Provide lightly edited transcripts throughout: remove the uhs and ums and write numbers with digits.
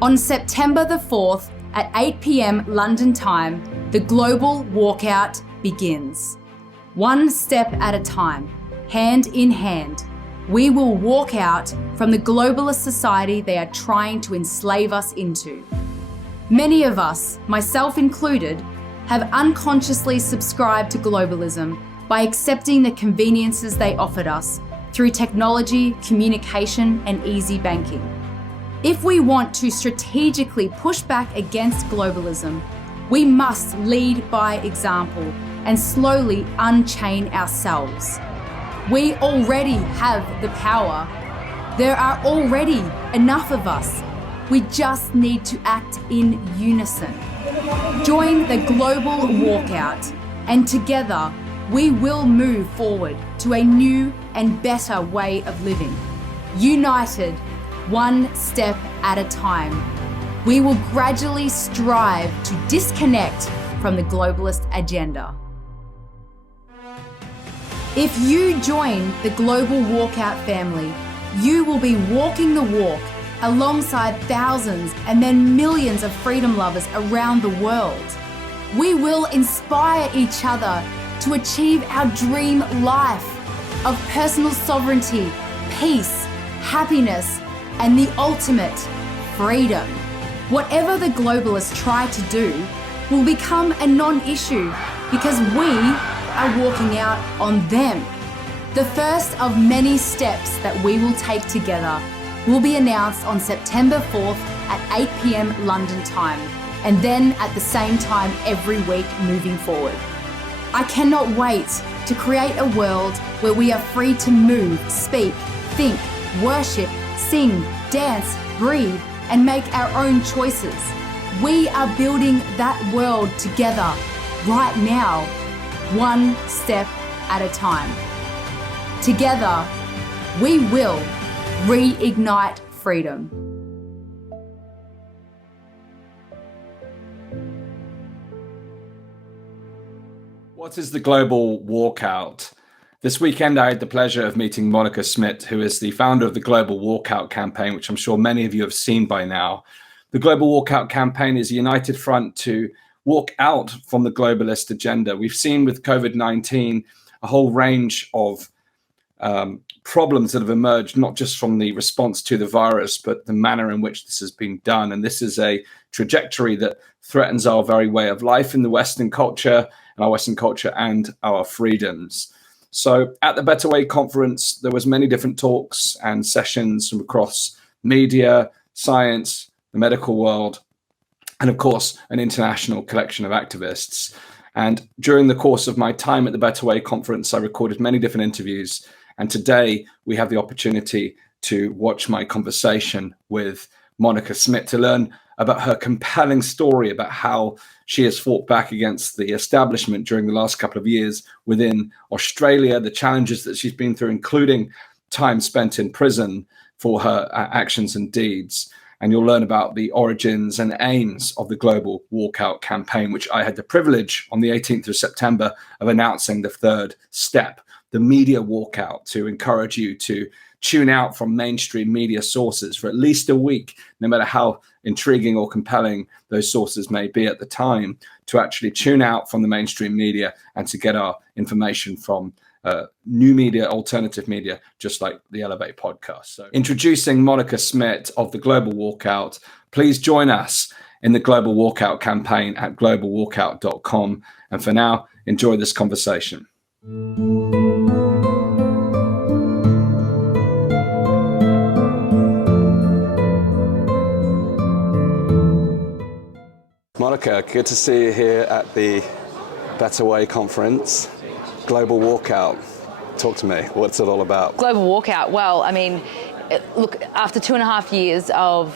On September the 4th at 8 p.m. London time, the Global Walkout begins. One step at a time, hand in hand, we will walk out from the globalist society they are trying to enslave us into. Many of us, myself included, have unconsciously subscribed to globalism by accepting the conveniences they offered us through technology, communication, and easy banking. If we want to strategically push back against globalism, we must lead by example and slowly unchain ourselves. We already have the power. There are already enough of us. We just need to act in unison. Join the Global Walkout, and together we will move forward to a new and better way of living. United, one step at a time, we will gradually strive to disconnect from the globalist agenda. If you join the Global Walkout family, you will be walking the walk alongside thousands and then millions of freedom lovers around the world. We will inspire each other to achieve our dream life of personal sovereignty, peace, happiness, and the ultimate freedom. Whatever the globalists try to do will become a non-issue because we are walking out on them. The first of many steps that we will take together will be announced on September 4th at 8 p.m. London time, and then at the same time every week moving forward. I cannot wait to create a world where we are free to move, speak, think, worship, sing, dance, breathe, and make our own choices. We are building that world together right now, one step at a time. Together, we will reignite freedom. What is the Global Walkout? This weekend, I had the pleasure of meeting Monica Smit, who is the founder of the Global Walkout campaign, which I'm sure many of you have seen by now. The Global Walkout campaign is a united front to walk out from the globalist agenda. We've seen with COVID-19 a whole range of problems that have emerged, not just from the response to the virus, but the manner in which this has been done. And this is a trajectory that threatens our very way of life in the Western culture, and our Western culture and our freedoms. So at the Better Way conference, there was many different talks and sessions from across media, science, the medical world, and of course, an international collection of activists. And during the course of my time at the Better Way conference, I recorded many different interviews. And today we have the opportunity to watch my conversation with Monica Smit to learn about her compelling story about how she has fought back against the establishment during the last couple of years within Australia, the challenges that she's been through, including time spent in prison for her actions and deeds. And you'll learn about the origins and aims of the Global Walkout campaign, which I had the privilege on the 18th of September of announcing the third step, the media walkout, to encourage you to tune out from mainstream media sources for at least a week, no matter how intriguing or compelling those sources may be at the time, to actually tune out from the mainstream media and to get our information from new media, alternative media, just like the Elevate podcast. So introducing Monica Smit of the Global Walkout. Please join us in the Global Walkout campaign at globalwalkout.com. And for now, enjoy this conversation. Monica, good to see you here at the Better Way conference. Global Walkout. Talk to me. What's it all about? Global Walkout. Well, I mean, look, after 2.5 years of,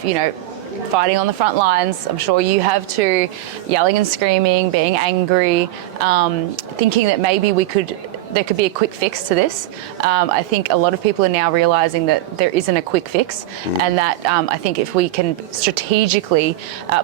fighting on the front lines, I'm sure you have too, yelling and screaming, being angry, thinking that maybe we could there could be a quick fix to this. I think a lot of people are now realising that there isn't a quick fix, and that I think if we can strategically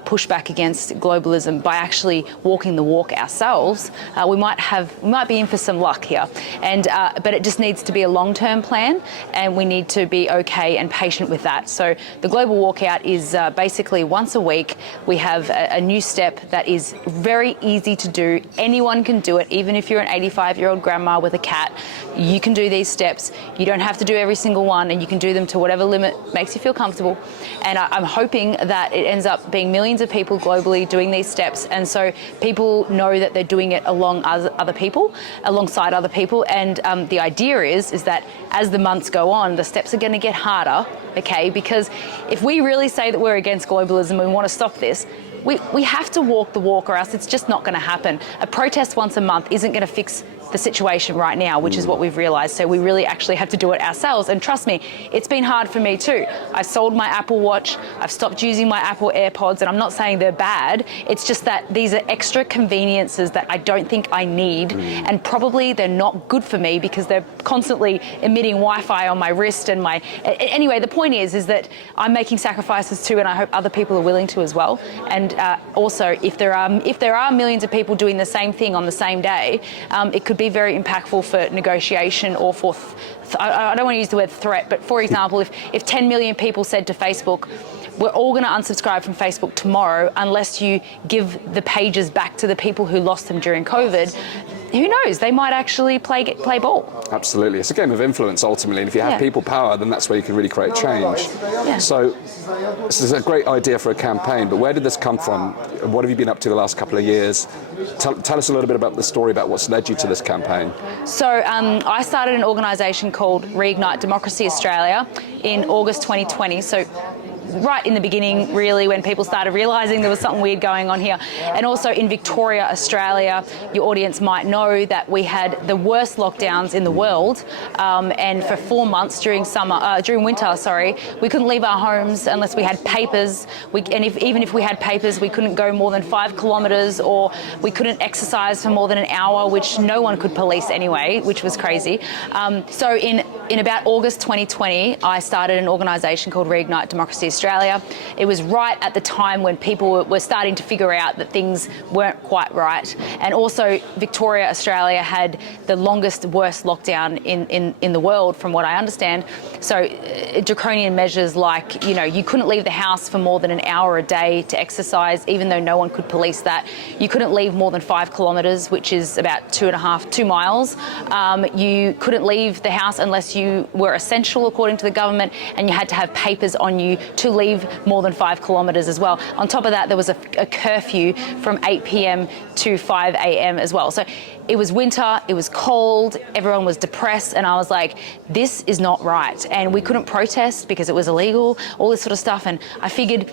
push back against globalism by actually walking the walk ourselves, we might be in for some luck here. But it just needs to be a long-term plan, and we need to be okay and patient with that. So the Global Walkout is basically once a week. We have a new step that is very easy to do. Anyone can do it, even if you're an 85-year-old grandma with a cat. You can do these steps. You don't have to do every single one, and you can do them to whatever limit makes you feel comfortable. And I'm hoping that it ends up being millions of people globally doing these steps, and so people know that they're doing it alongside other people. And the idea is that as the months go on, the steps are going to get harder, okay? Because if we really say that we're against globalism and we want to stop this, we have to walk the walk, or else it's just not going to happen. A protest once a month isn't going to fix the situation right now, which is what we've realised. So we really actually have to do it ourselves. And trust me, it's been hard for me too. I sold my Apple Watch, I've stopped using my Apple AirPods, and I'm not saying they're bad. It's just that these are extra conveniences that I don't think I need, and probably they're not good for me because they're constantly emitting Wi-Fi on my wrist and my... Anyway, the point is that I'm making sacrifices too, and I hope other people are willing to as well. And also, if there are millions of people doing the same thing on the same day, it could be very impactful for negotiation, or for, I don't want to use the word threat, but for example, if 10 million people said to Facebook, we're all going to unsubscribe from Facebook tomorrow unless you give the pages back to the people who lost them during COVID, who knows? They might actually play ball. Absolutely. It's a game of influence, ultimately. And if you have people power, then that's where you can really create change. Yeah. So this is a great idea for a campaign, but where did this come from? What have you been up to the last couple of years? Tell us a little bit about the story about what's led you to this campaign. So I started an organisation called Reignite Democracy Australia in August 2020. So right in the beginning, really, when people started realising there was something weird going on here. And also in Victoria, Australia, your audience might know that we had the worst lockdowns in the world, and for 4 months during winter, we couldn't leave our homes unless we had papers. Even if we had papers, we couldn't go more than 5 kilometres, or we couldn't exercise for more than an hour, which no one could police anyway, which was crazy. So in about August 2020, I started an organisation called Reignite Democracy Australia. It was right at the time when people were starting to figure out that things weren't quite right. And also Victoria, Australia had the longest, worst lockdown in the world, from what I understand. So draconian measures like, you couldn't leave the house for more than an hour a day to exercise, even though no one could police that. You couldn't leave more than 5 kilometres, which is about 2 miles. You couldn't leave the house unless you were essential, according to the government, and you had to have papers on you to leave more than 5 kilometres as well. On top of that, there was a curfew from 8 p.m. to 5 a.m. as well. So it was winter, it was cold, everyone was depressed, and I was like, this is not right. And we couldn't protest because it was illegal, all this sort of stuff. And I figured,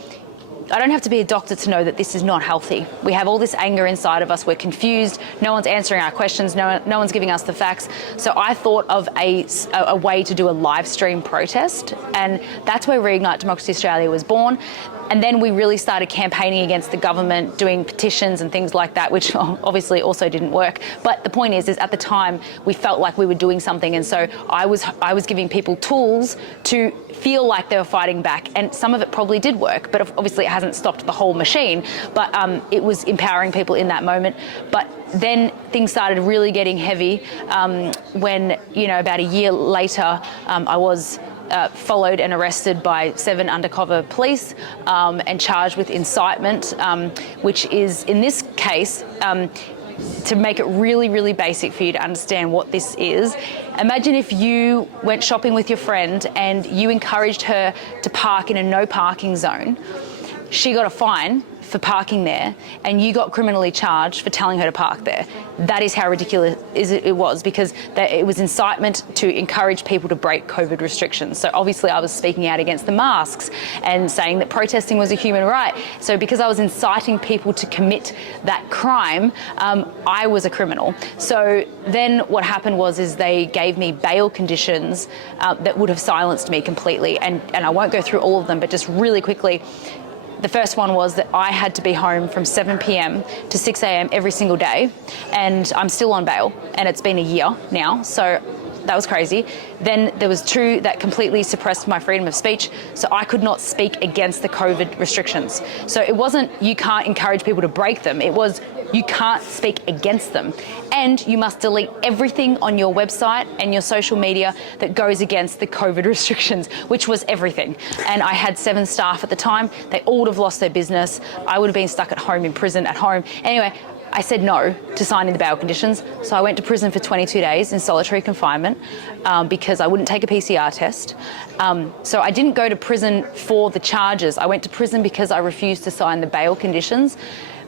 I don't have to be a doctor to know that this is not healthy. We have all this anger inside of us. We're confused. No one's answering our questions. No one's giving us the facts. So I thought of a way to do a live stream protest, and that's where Reignite Democracy Australia was born. And then we really started campaigning against the government, doing petitions and things like that, which obviously also didn't work. But the point is at the time we felt like we were doing something, and so I was giving people tools to feel like they were fighting back, and some of it probably did work, but obviously it hasn't stopped the whole machine. But it was empowering people in that moment. But then things started really getting heavy when, about a year later, I was followed and arrested by 7 undercover police and charged with incitement, which is, in this case, to make it really, really basic for you to understand what this is. Imagine if you went shopping with your friend and you encouraged her to park in a no parking zone. She got a fine for parking there, and you got criminally charged for telling her to park there. That is how ridiculous it was, because it was incitement to encourage people to break COVID restrictions. So obviously I was speaking out against the masks and saying that protesting was a human right. So because I was inciting people to commit that crime, I was a criminal. So then what happened is they gave me bail conditions that would have silenced me completely. And I won't go through all of them, but just really quickly, The first one was that I had to be home from 7 p.m. to 6 a.m. every single day, and I'm still on bail, and it's been a year now, so that was crazy. Then there was 2 that completely suppressed my freedom of speech, so I could not speak against the COVID restrictions. So it wasn't you can't encourage people to break them, it was you can't speak against them. And you must delete everything on your website and your social media that goes against the COVID restrictions, which was everything. And I had 7 staff at the time. They all would have lost their business. I would have been stuck at home in prison at home. Anyway, I said no to signing the bail conditions. So I went to prison for 22 days in solitary confinement because I wouldn't take a PCR test. So I didn't go to prison for the charges. I went to prison because I refused to sign the bail conditions,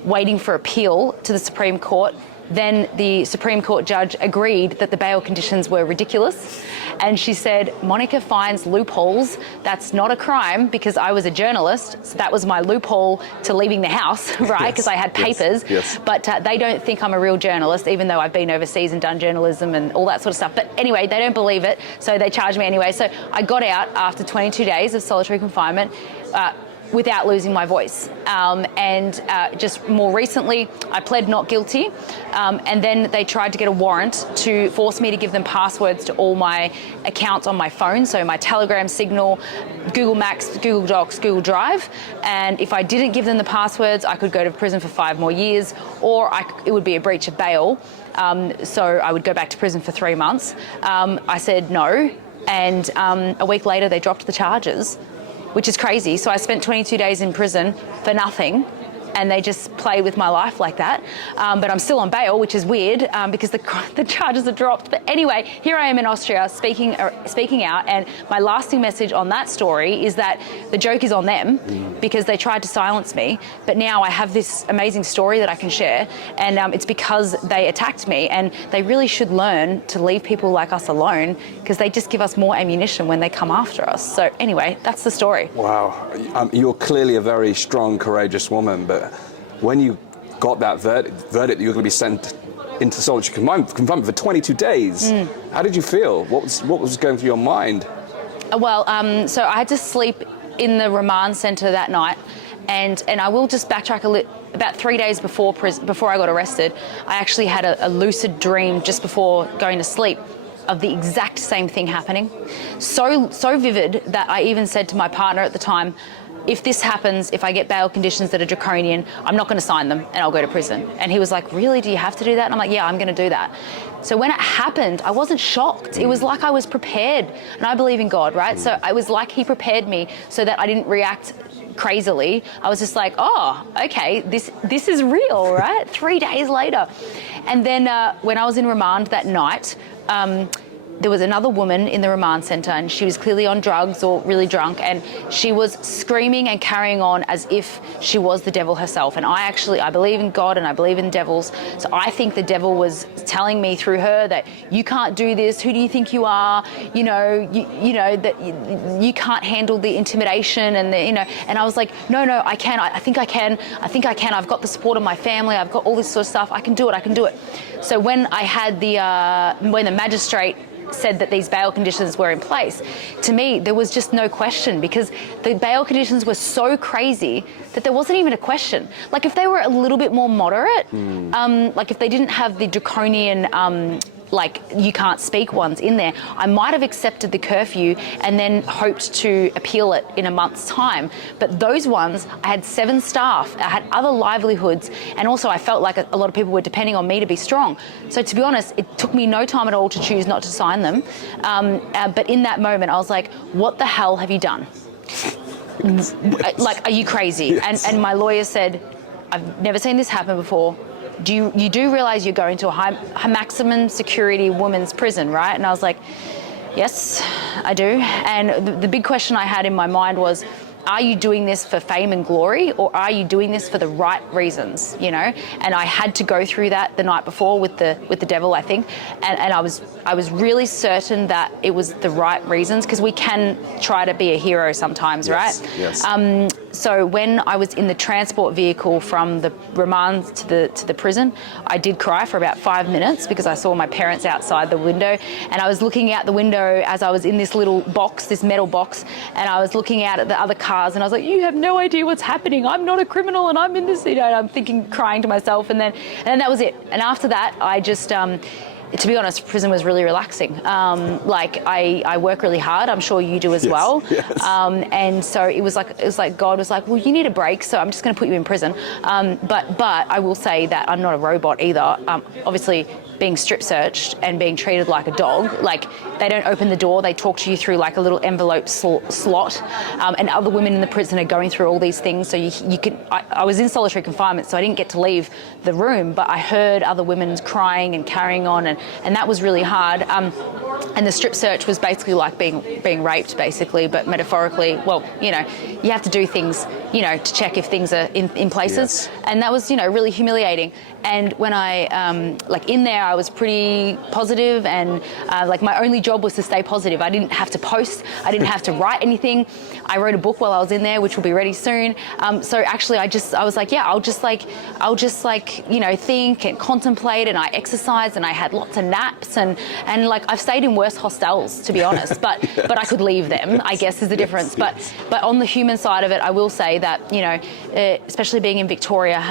waiting for appeal to the Supreme Court. Then the Supreme Court judge agreed that the bail conditions were ridiculous. And she said, Monica finds loopholes. That's not a crime because I was a journalist. So that was my loophole to leaving the house, right? Because I had papers. Yes. But they don't think I'm a real journalist, even though I've been overseas and done journalism and all that sort of stuff. But anyway, they don't believe it. So they charged me anyway. So I got out after 22 days of solitary confinement. Without losing my voice. Just more recently, I pled not guilty, and then they tried to get a warrant to force me to give them passwords to all my accounts on my phone, so my Telegram, Signal, Google Maps, Google Docs, Google Drive, and if I didn't give them the passwords, I could go to prison for 5 more years, or it would be a breach of bail, so I would go back to prison for 3 months. I said no, and a week later they dropped the charges, which is crazy. So I spent 22 days in prison for nothing, and they just played with my life like that. But I'm still on bail, which is weird because the charges are dropped. But anyway, here I am in Austria speaking out, and my lasting message on that story is that the joke is on them because they tried to silence me. But now I have this amazing story that I can share, and it's because they attacked me, and they really should learn to leave people like us alone because they just give us more ammunition when they come after us. So anyway, that's the story. Wow. You're clearly a very strong, courageous woman, but when you got that verdict that you're going to be sent into solitary confinement for 22 days, how did you feel? What was going through your mind? Well, so I had to sleep in the remand centre that night, and I will just backtrack a little. About 3 days before I got arrested, I actually had a lucid dream just before going to sleep of the exact same thing happening. So vivid that I even said to my partner at the time, if this happens, if I get bail conditions that are draconian, I'm not going to sign them and I'll go to prison. And he was like, really, do you have to do that? And I'm like, yeah, I'm going to do that. So when it happened, I wasn't shocked. It was like I was prepared. And I believe in God, right? So it was like he prepared me so that I didn't react crazily. I was just like, oh, okay, this is real, right? 3 days later. And then when I was in remand that night, there was another woman in the remand centre, and she was clearly on drugs or really drunk, and she was screaming and carrying on as if she was the devil herself. And I believe in God and I believe in devils, so I think the devil was telling me through her that you can't do this, who do you think you are, you know that you can't handle the intimidation and and I was like, no, I can, I think I can, I've got the support of my family, I've got all this sort of stuff, I can do it. So when I had when the magistrate said that these bail conditions were in place, to me there was just no question, because the bail conditions were so crazy that there wasn't even a question. Like if they were a little bit more moderate, like if they didn't have the draconian like you can't speak ones in there, I might have accepted the curfew and then hoped to appeal it in a month's time. But those ones, I had 7 staff, I had other livelihoods, and also I felt like a lot of people were depending on me to be strong. So to be honest, it took me no time at all to choose not to sign them. But in that moment, I was like, what the hell have you done? Like, are you crazy? Yes. And my lawyer said, I've never seen this happen before. You do realize you're going to a high maximum security women's prison, right? And I was like, yes, I do. And the big question I had in my mind was, are you doing this for fame and glory, or are you doing this for the right reasons, And I had to go through that the night before with the devil, I think. And I was really certain that it was the right reasons, because we can try to be a hero sometimes, yes, right? Yes. So when I was in the transport vehicle from the remand to the prison, I did cry for about 5 minutes because I saw my parents outside the window, and I was looking out the window as I was in this little box, this metal box, and I was looking out at the other car cars, and I was like, you have no idea what's happening. I'm not a criminal, and I'm in this, and I'm thinking, crying to myself, and then that was it. And after that, I just, to be honest, prison was really relaxing. Like I work really hard. I'm sure you do as well. Yes. And so it was like God was like, well, you need a break, so I'm just going to put you in prison. But I will say that I'm not a robot either. Obviously, being strip searched and being treated like a dog, like they don't open the door, they talk to you through like a little envelope slot, and other women in the prison are going through all these things. So you can, I was in solitary confinement, so I didn't get to leave the room, but I heard other women crying and carrying on, and that was really hard. And the strip search was basically like being raped, basically, but metaphorically. Well, you know, you have to do things, you know, to check if things are in places. Yes. And that was, you know, really humiliating. And when I, like in there, I was pretty positive, and like my only job was to stay positive. I didn't have to post. I didn't have to write anything. I wrote a book while I was in there, which will be ready soon. So actually, I was like, yeah, I'll just like, you know, think and contemplate, and I exercised, and I had lots of naps, and like I've stayed in worse hostels, to be honest, but I could leave them, I guess is the difference. But on the human side of it, I will say that, you know, especially being in Victoria,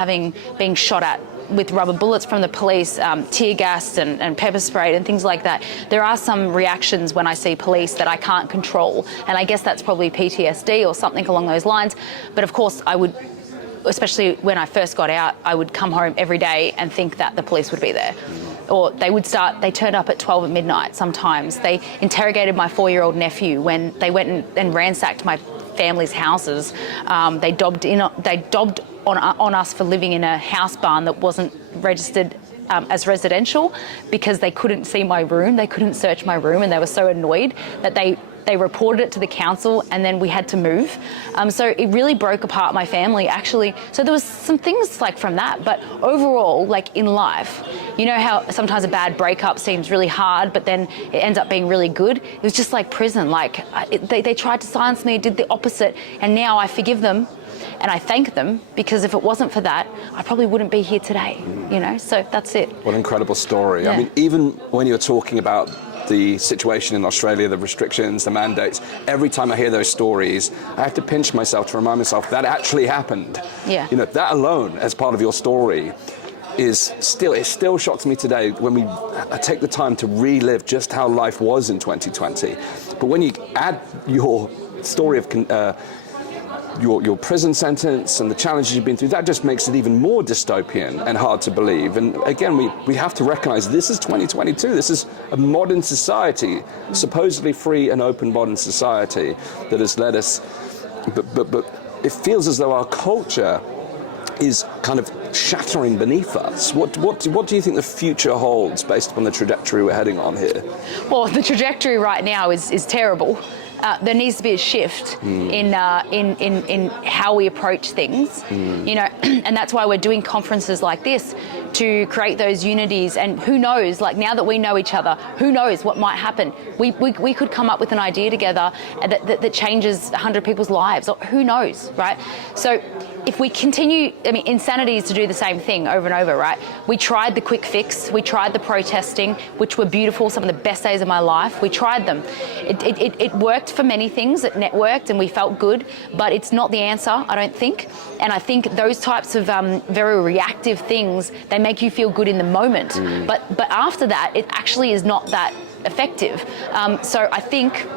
being shot at with rubber bullets from the police, tear gas and pepper spray and things like that, there are some reactions when I see police that I can't control. And I guess that's probably PTSD or something along those lines. But of course, I would, especially when I first got out, I would come home every day and think that the police would be there. Or they turned up at 12 at midnight sometimes. They interrogated my 4-year-old nephew when they went and ransacked my family's houses. They dobbed on us for living in a house barn that wasn't registered as residential, because they couldn't see my room, they couldn't search my room, and they were so annoyed that they reported it to the council, and then we had to move. So it really broke apart my family, actually. So there was some things like from that, but overall, like in life, you know how sometimes a bad breakup seems really hard, but then it ends up being really good? It was just like prison. Like they tried to silence me, did the opposite, and now I forgive them. And I thank them, because if it wasn't for that, I probably wouldn't be here today, you know? So that's it. What an incredible story. Yeah. I mean, even when you're talking about the situation in Australia, the restrictions, the mandates, every time I hear those stories, I have to pinch myself to remind myself that actually happened. Yeah. You know, that alone, as part of your story, it still shocks me today when I take the time to relive just how life was in 2020. But when you add your story of your prison sentence and the challenges you've been through, that just makes it even more dystopian and hard to believe. And again, we have to recognize this is 2022. This is a modern society, supposedly free and open modern society that has led us, but it feels as though our culture is kind of shattering beneath us. What do you think the future holds based upon the trajectory we're heading on here? Well, the trajectory right now is terrible. There needs to be a shift in how we approach things, you know, and that's why we're doing conferences like this, to create those unities. And who knows, like now that we know each other, who knows what might happen? We could come up with an idea together that changes 100 people's lives, or who knows, right? So if we continue, I mean, insanity is to do the same thing over and over, right? We tried the quick fix, we tried the protesting, which were beautiful, some of the best days of my life. We tried them. It worked for many things, it networked and we felt good, but it's not the answer, I don't think. And I think those types of very reactive things, they make you feel good in the moment. But after that, it actually is not that effective. So I think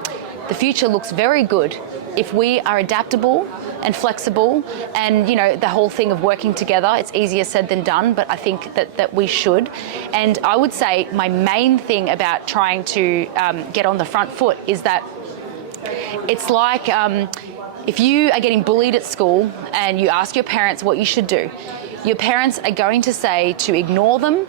the future looks very good if we are adaptable and flexible, and you know, the whole thing of working together. It's easier said than done, but I think that we should. And I would say my main thing about trying to get on the front foot is that it's like if you are getting bullied at school and you ask your parents what you should do, your parents are going to say to ignore them,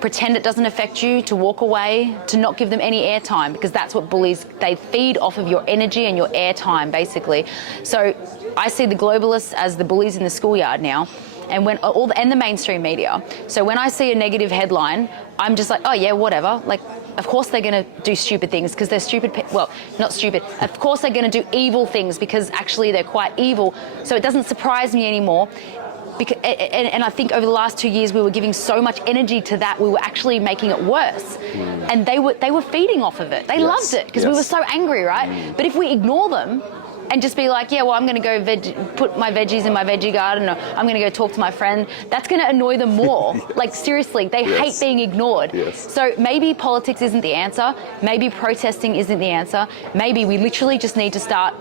pretend it doesn't affect you, to walk away, to not give them any airtime, because that's what bullies, they feed off of your energy and your airtime, basically. So I see the globalists as the bullies in the schoolyard now, and and the mainstream media. So when I see a negative headline, I'm just like, oh yeah, whatever. Like, of course they're going to do stupid things because they're stupid. Well, not stupid. Of course they're going to do evil things because actually they're quite evil. So it doesn't surprise me anymore. And I think over the last 2 years we were giving so much energy to that, we were actually making it worse. And they were feeding off of it. They loved it because we were so angry, right? But if we ignore them, and just be like, yeah, well, I'm going to go put my veggies in my veggie garden, or I'm going to go talk to my friend, that's going to annoy them more. Yes. Like, seriously, they Yes. hate being ignored. Yes. So maybe politics isn't the answer. Maybe protesting isn't the answer. Maybe we literally just need to start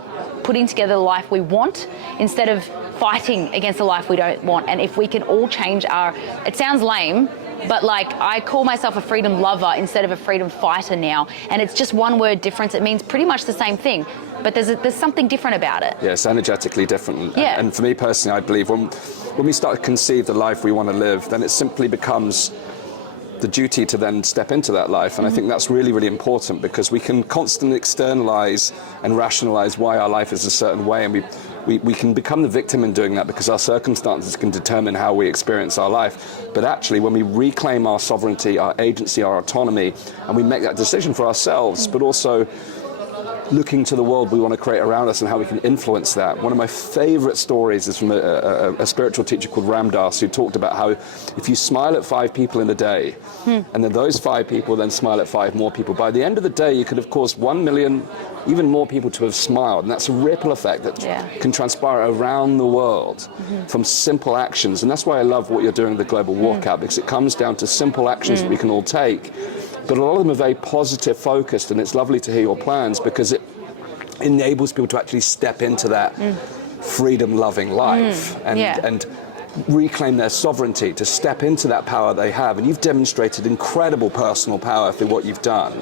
putting together the life we want instead of fighting against the life we don't want. And if we can all change it sounds lame, but like, I call myself a freedom lover instead of a freedom fighter now. And it's just one word difference. It means pretty much the same thing, but there's something different about it. Yeah, it's energetically different. Yeah. And for me personally, I believe when we start to conceive the life we want to live, then it simply becomes the duty to then step into that life. And I think that's really, really important, because we can constantly externalize and rationalize why our life is a certain way, and we can become the victim in doing that, because our circumstances can determine how we experience our life. But actually, when we reclaim our sovereignty, our agency, our autonomy, and we make that decision for ourselves, but also looking to the world we want to create around us and how we can influence that. One of my favorite stories is from a spiritual teacher called Ram Dass, who talked about how if you smile at 5 people in a day, and then those 5 people then smile at 5 more people, by the end of the day you could have caused 1 million, even more people to have smiled. And that's a ripple effect that can transpire around the world from simple actions. And that's why I love what you're doing with the Global Walkout, because it comes down to simple actions that we can all take. But a lot of them are very positive focused, and it's lovely to hear your plans, because it enables people to actually step into that freedom loving life and reclaim their sovereignty, to step into that power they have. And you've demonstrated incredible personal power through what you've done.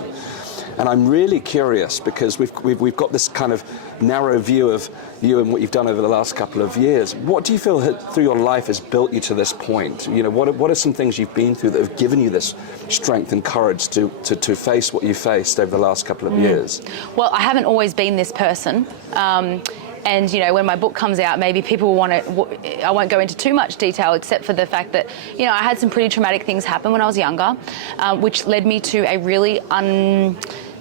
And I'm really curious, because we've got this kind of narrow view of you and what you've done over the last couple of years. What do you feel through your life has built you to this point? You know, what are some things you've been through that have given you this strength and courage to face what you faced over the last couple of years? Well, I haven't always been this person. And, you know, when my book comes out, maybe people want to, I won't go into too much detail, except for the fact that, you know, I had some pretty traumatic things happen when I was younger, which led me to a really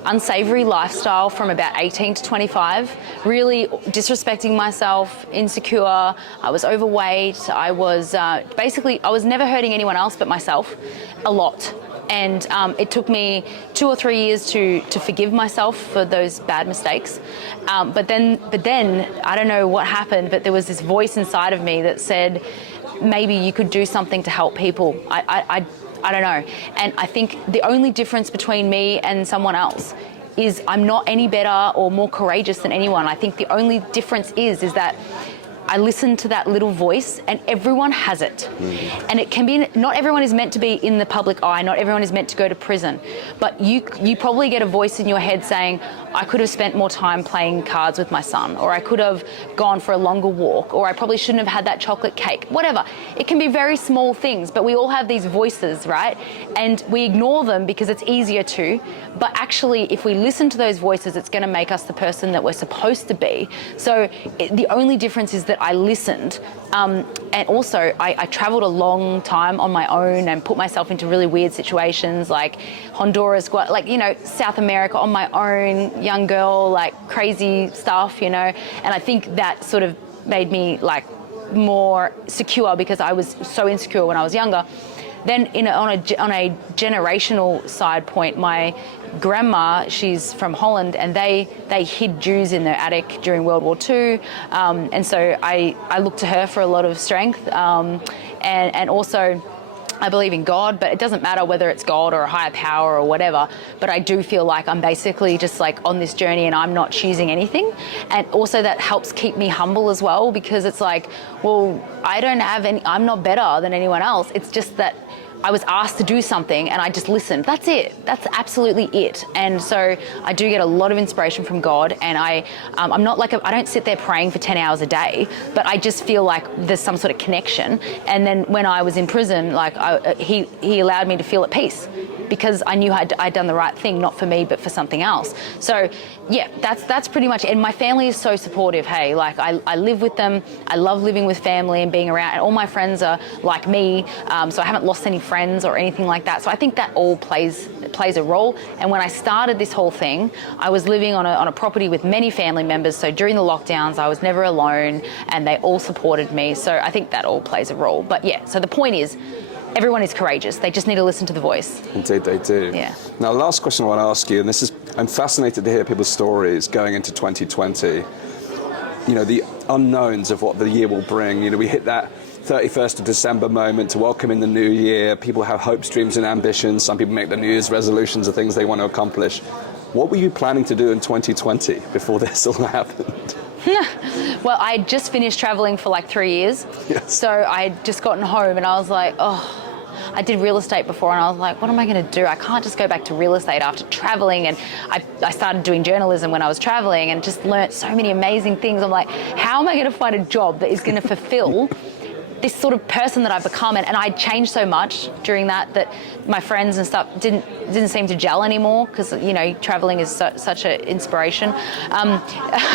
unsavory lifestyle from about 18 to 25, really disrespecting myself, insecure, I was overweight, I was basically, I was never hurting anyone else but myself a lot. And it took me 2 or 3 years to forgive myself for those bad mistakes. But then, I don't know what happened, but there was this voice inside of me that said, maybe you could do something to help people. I don't know. And I think the only difference between me and someone else is I'm not any better or more courageous than anyone. I think the only difference is that I listen to that little voice, and everyone has it. And it can be, not everyone is meant to be in the public eye, not everyone is meant to go to prison. But you probably get a voice in your head saying, I could have spent more time playing cards with my son, or I could have gone for a longer walk, or I probably shouldn't have had that chocolate cake, whatever. It can be very small things, but we all have these voices, right? And we ignore them because it's easier to. But actually, if we listen to those voices, it's going to make us the person that we're supposed to be. So the only difference is that I listened. And also, I traveled a long time on my own and put myself into really weird situations, like Honduras, like, you know, South America on my own, young girl, like crazy stuff, you know. And I think that sort of made me like more secure, because I was so insecure when I was younger. Then on a generational side point, my grandma, she's from Holland, and they hid Jews in their attic during World War II. And so I look to her for a lot of strength. And also, I believe in God, but it doesn't matter whether it's God or a higher power or whatever. But I do feel like I'm basically just like on this journey and I'm not choosing anything. And also that helps keep me humble as well, because it's like, well, I'm not better than anyone else. It's just that I was asked to do something and I just listened. That's it. That's absolutely it. And so I do get a lot of inspiration from God, and I'm not like I don't sit there praying for 10 hours a day, but I just feel like there's some sort of connection. And then when I was in prison, like he allowed me to feel at peace, because I knew I'd done the right thing, not for me, but for something else. So yeah, that's pretty much it. And my family is so supportive. Hey, like I live with them. I love living with family and being around, and all my friends are like me. So I haven't lost any friends or anything like that. So I think that all plays a role. And when I started this whole thing, I was living on a property with many family members. So during the lockdowns, I was never alone, and they all supported me. So I think that all plays a role. But yeah, so the point is, everyone is courageous. They just need to listen to the voice. Indeed, they do. Yeah. Now, the last question I want to ask you, and I'm fascinated to hear people's stories going into 2020. the unknowns of what the year will bring. We hit that 31st of December moment to welcome in the new year. People have hopes, dreams, and ambitions. Some people make the New Year's resolutions of things they want to accomplish. What were you planning to do in 2020 before this all happened? Well, I had just finished traveling for like 3 years. Yes. So I had just gotten home and I was like, I did real estate before and I was like, what am I going to do? I can't just go back to real estate after traveling. And I started doing journalism when I was traveling and just learnt so many amazing things. I'm like, how am I going to find a job that is going to fulfill this sort of person that I've become? And I changed so much during that my friends and stuff didn't seem to gel anymore because, traveling is such an inspiration.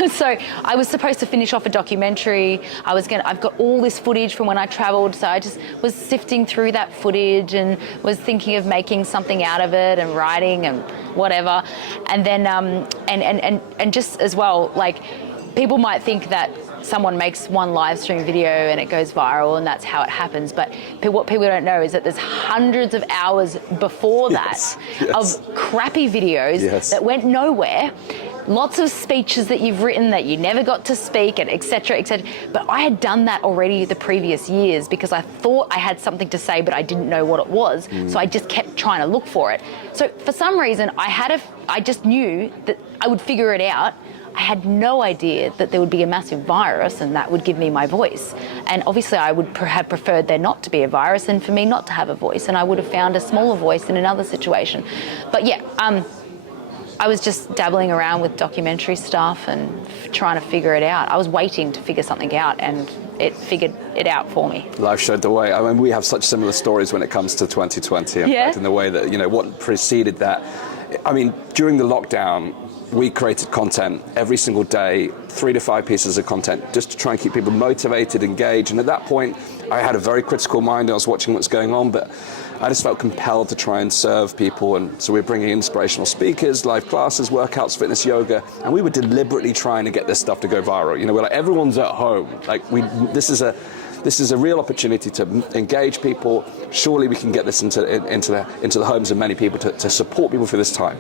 So I was supposed to finish off a documentary. I've got all this footage from when I traveled, so I just was sifting through that footage and was thinking of making something out of it and writing and whatever. And then, and just as well, like, people might think that someone makes one live stream video and it goes viral and that's how it happens. But what people don't know is that there's hundreds of hours before that of crappy videos that went nowhere. Lots of speeches that you've written that you never got to speak, and et cetera, et cetera. But I had done that already the previous years because I thought I had something to say, but I didn't know what it was. So I just kept trying to look for it. So for some reason, I just knew that I would figure it out. I had no idea that there would be a massive virus and that would give me my voice. And obviously I would have preferred there not to be a virus and for me not to have a voice, and I would have found a smaller voice in another situation. But yeah, I was just dabbling around with documentary stuff and trying to figure it out. I was waiting to figure something out and it figured it out for me. Life showed the way. I mean, we have such similar stories when it comes to 2020, in fact, in the way that, what preceded that. I mean, during the lockdown, we created content every single day, 3 to 5 pieces of content, just to try and keep people motivated, engaged. And at that point, I had a very critical mind. I was watching what's going on, but I just felt compelled to try and serve people. And so we were bringing inspirational speakers, live classes, workouts, fitness, yoga, and we were deliberately trying to get this stuff to go viral. We're like, everyone's at home. Like, this is a real opportunity to engage people. Surely we can get this into the homes of many people to support people for this time.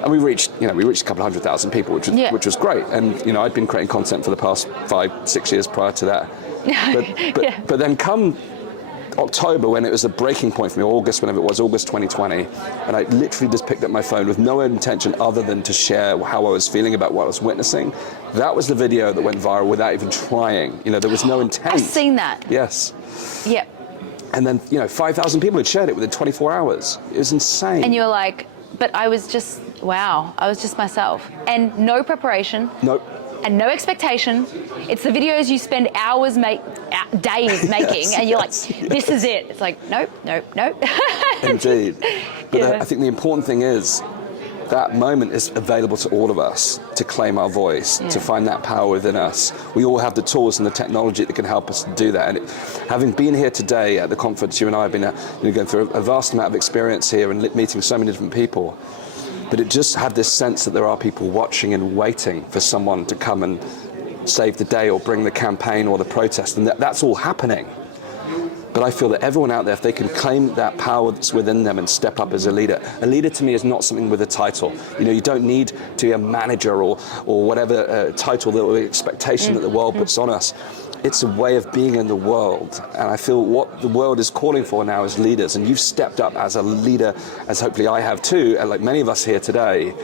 And we reached a couple of 100,000 people, which was great. And I'd been creating content for the past 5-6 years prior to that. But then come October, when it was a breaking point for me, August 2020, and I literally just picked up my phone with no intention other than to share how I was feeling about what I was witnessing. That was the video that went viral without even trying. There was no intent. I've seen that. Yes. Yeah. And then 5,000 people had shared it within 24 hours. It was insane. And you were like, but I was just myself. And no preparation. Nope. And no expectation. It's the videos you spend days making, and you're like, this is it. It's like, nope. Indeed. But I think the important thing is that moment is available to all of us to claim our voice, to find that power within us. We all have the tools and the technology that can help us do that. And having been here today at the conference, you and I have been going through a vast amount of experience here and meeting so many different people. But it just had this sense that there are people watching and waiting for someone to come and save the day or bring the campaign or the protest, and that's all happening. But I feel that everyone out there, if they can claim that power that's within them and step up as a leader to me is not something with a title. You don't need to be a manager or whatever title or expectation that the world puts on us. It's a way of being in the world. And I feel what the world is calling for now is leaders. And you've stepped up as a leader, as hopefully I have too, and like many of us here today.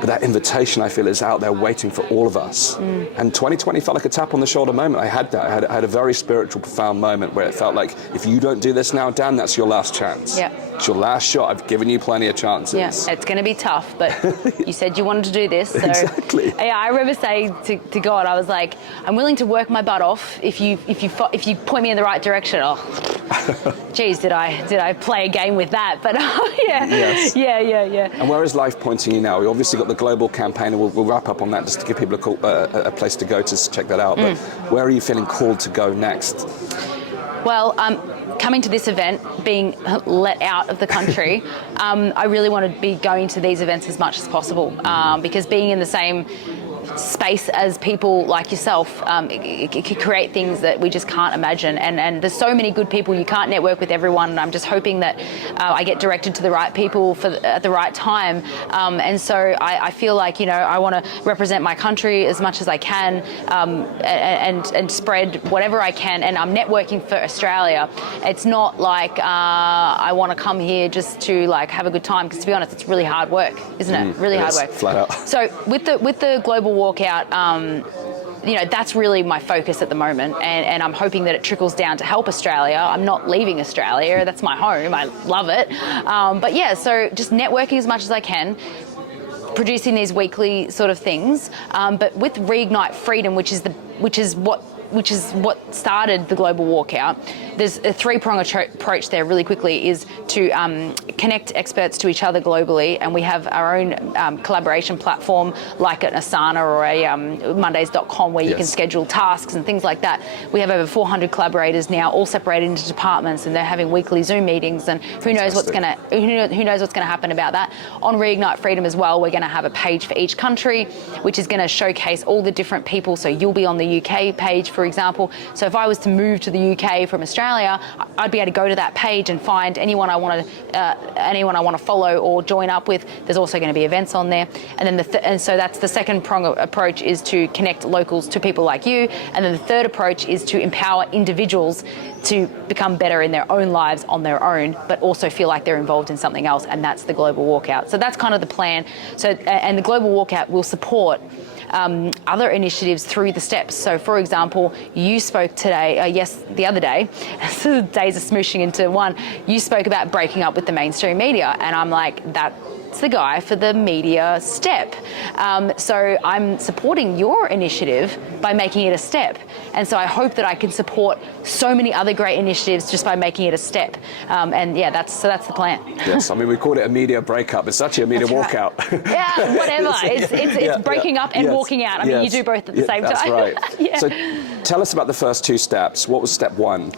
But that invitation, I feel, is out there waiting for all of us. And 2020 felt like a tap on the shoulder moment. I had that. I had a very spiritual, profound moment where it felt like, if you don't do this now, Dan, that's your last chance. Yeah. It's your last shot. I've given you plenty of chances. Yeah, it's going to be tough, but you said you wanted to do this. So exactly. Yeah, I remember saying to God, I was like, I'm willing to work my butt off if you point me in the right direction. Oh, geez, did I play a game with that? But yeah. Yes. Yeah. And where is life pointing you now? We obviously got the global campaign, and we'll wrap up on that just to give people a place to go to check that out. But where are you feeling called to go next? Well, coming to this event, being let out of the country, I really want to be going to these events as much as possible because being in the same space as people like yourself. It can create things that we just can't imagine. And there's so many good people. You can't network with everyone. And I'm just hoping that I get directed to the right people at the right time. And so I feel like, I want to represent my country as much as I can, and spread whatever I can. And I'm networking for Australia. It's not like I want to come here just to have a good time, because to be honest, it's really hard work, isn't it? Really hard work. Flat out. So with the Global Walkout, that's really my focus at the moment, and I'm hoping that it trickles down to help Australia. I'm not leaving Australia. That's my home. I love it. But yeah, so just networking as much as I can, producing these weekly sort of things, but with Reignite Freedom, which is what started the Global Walkout. There's a three-pronged approach there really quickly, is to connect experts to each other globally, and we have our own collaboration platform like an Asana or a Mondays.com where you can schedule tasks and things like that. We have over 400 collaborators now, all separated into departments, and they're having weekly Zoom meetings, and who knows what's going to happen about that. On Reignite Freedom as well, we're going to have a page for each country, which is going to showcase all the different people. So you'll be on the UK page, for example. So if I was to move to the UK from Australia, I'd be able to go to that page and find anyone I want to follow or join up with. There's also going to be events on there, and then so that's the second prong approach, is to connect locals to people like you, and then the third approach is to empower individuals to become better in their own lives on their own, but also feel like they're involved in something else, and that's the Global Walkout. So that's kind of the plan. So and the Global Walkout will support other initiatives through the steps. So, for example, you spoke today, the other day, so the days are smooshing into one, you spoke about breaking up with the mainstream media, and I'm like, that's the guy for the media step. So I'm supporting your initiative by making it a step. And so I hope that I can support so many other great initiatives just by making it a step. And yeah, that's the plan. Yes, I mean, we called it a media breakup. It's actually a media walkout. Yeah, whatever. It's breaking up and walking out. I mean, you do both at the same time. That's right. Yeah. So tell us about the first two steps. What was step one?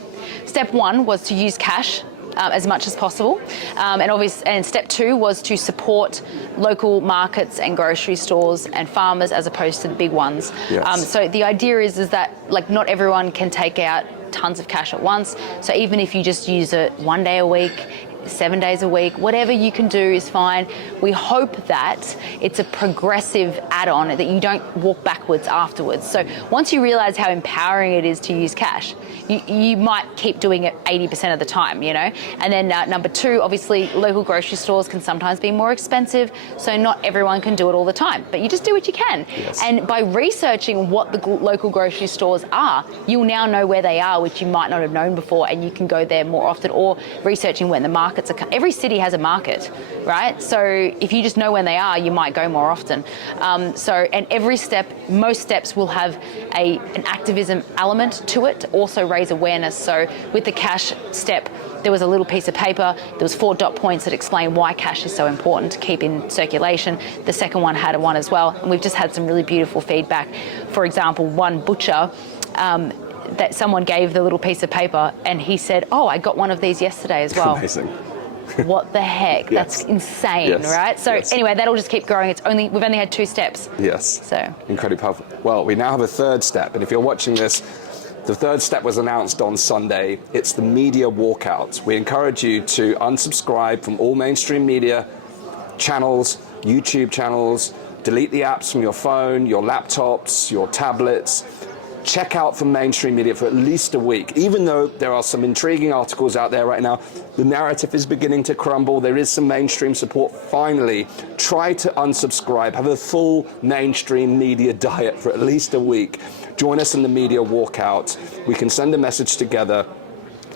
Step one was to use cash as much as possible, and step two was to support local markets and grocery stores and farmers as opposed to the big ones. Yes. So the idea is that not everyone can take out tons of cash at once. So even if you just use it 1 day a week, 7 days a week, whatever you can do is fine. We hope that it's a progressive add-on, that you don't walk backwards afterwards. So once you realize how empowering it is to use cash, you might keep doing it 80% of the time, And then number two, obviously, local grocery stores can sometimes be more expensive, so not everyone can do it all the time, but you just do what you can. Yes. And by researching what the local grocery stores are, you'll now know where they are, which you might not have known before, and you can go there more often, or researching when the markets are. Every city has a market, right? So if you just know when they are, you might go more often. And every step, most steps will have an activism element to it, to also raise awareness. So with the cash step, there was a little piece of paper, there was 4 dot points that explain why cash is so important to keep in circulation. The second one had one as well, and we've just had some really beautiful feedback. For example, one butcher, that someone gave the little piece of paper, and he said, "Oh, I got one of these yesterday as well." Amazing. What the heck? That's insane, right? So anyway, that'll just keep growing. We've only had 2 steps. Yes. So incredibly powerful. Well, we now have a third step, and if you're watching this, the third step was announced on Sunday. It's the media walkout. We encourage you to unsubscribe from all mainstream media channels, YouTube channels, delete the apps from your phone, your laptops, your tablets. Check out from mainstream media for at least a week. Even though there are some intriguing articles out there right now, the narrative is beginning to crumble. There is some mainstream support. Finally, try to unsubscribe. Have a full mainstream media diet for at least a week. Join us in the media walkout. We can send a message together.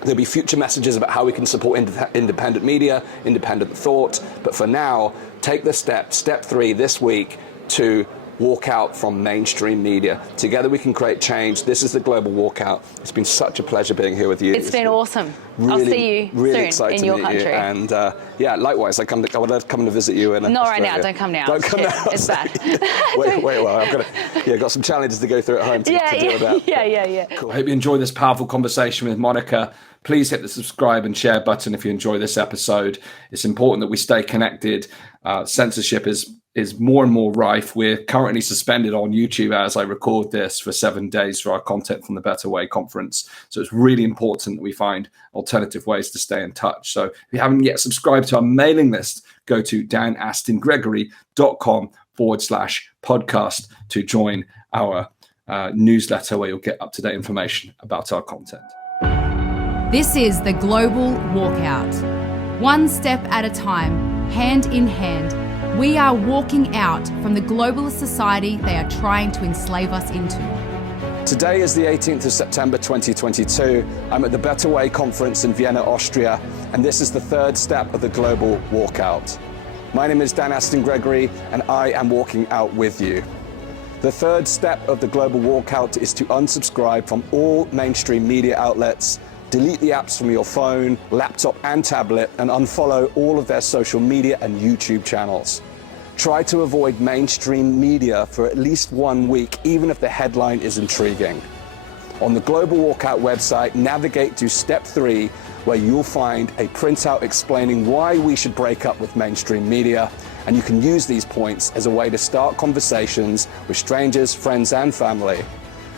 There'll be future messages about how we can support independent media, independent thought. But for now, take the step 3 this week, to walk out from mainstream media. Together we can create change. This is the Global Walkout. It's been such a pleasure being here with you. It's been awesome. Really, I'll see you really soon in your country. You. And likewise, I would love to come to visit you. Not right now. Don't come now. Don't come now. It's bad. wait. Well, I've got some challenges to go through at home to deal with that. Yeah. Cool. I hope you enjoyed this powerful conversation with Monica. Please hit the subscribe and share button if you enjoy this episode. It's important that we stay connected. Censorship is is more and more rife. We're currently suspended on YouTube as I record this for 7 days for our content from the Better Way conference. So it's really important that we find alternative ways to stay in touch. So if you haven't yet subscribed to our mailing list, go to danastingregory.com/podcast to join our newsletter where you'll get up-to-date information about our content. This is the Global Walkout. One step at a time, hand in hand, we are walking out from the globalist society they are trying to enslave us into. Today is the 18th of September 2022. I'm at the Better Way conference in Vienna, Austria, and this is the third step of the Global Walkout. My name is Dan Astin-Gregory, and I am walking out with you. The third step of the Global Walkout is to unsubscribe from all mainstream media outlets, delete the apps from your phone, laptop and tablet, and unfollow all of their social media and YouTube channels. Try to avoid mainstream media for at least 1 week, even if the headline is intriguing. On the Global Walkout website, navigate to step 3, where you'll find a printout explaining why we should break up with mainstream media, and you can use these points as a way to start conversations with strangers, friends, and family.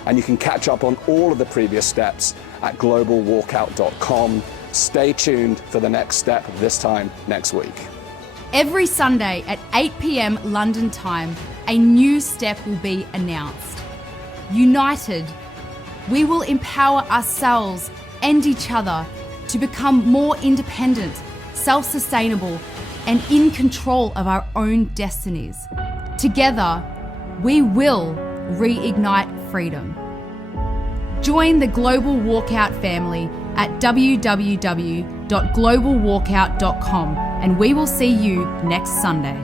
And you can catch up on all of the previous steps at globalwalkout.com. Stay tuned for the next step this time next week. Every Sunday at 8 p.m. London time, a new step will be announced. United, we will empower ourselves and each other to become more independent, self-sustainable, and in control of our own destinies. Together, we will reignite freedom. Join the Global Walkout family at www.globalwalkout.com, and we will see you next Sunday.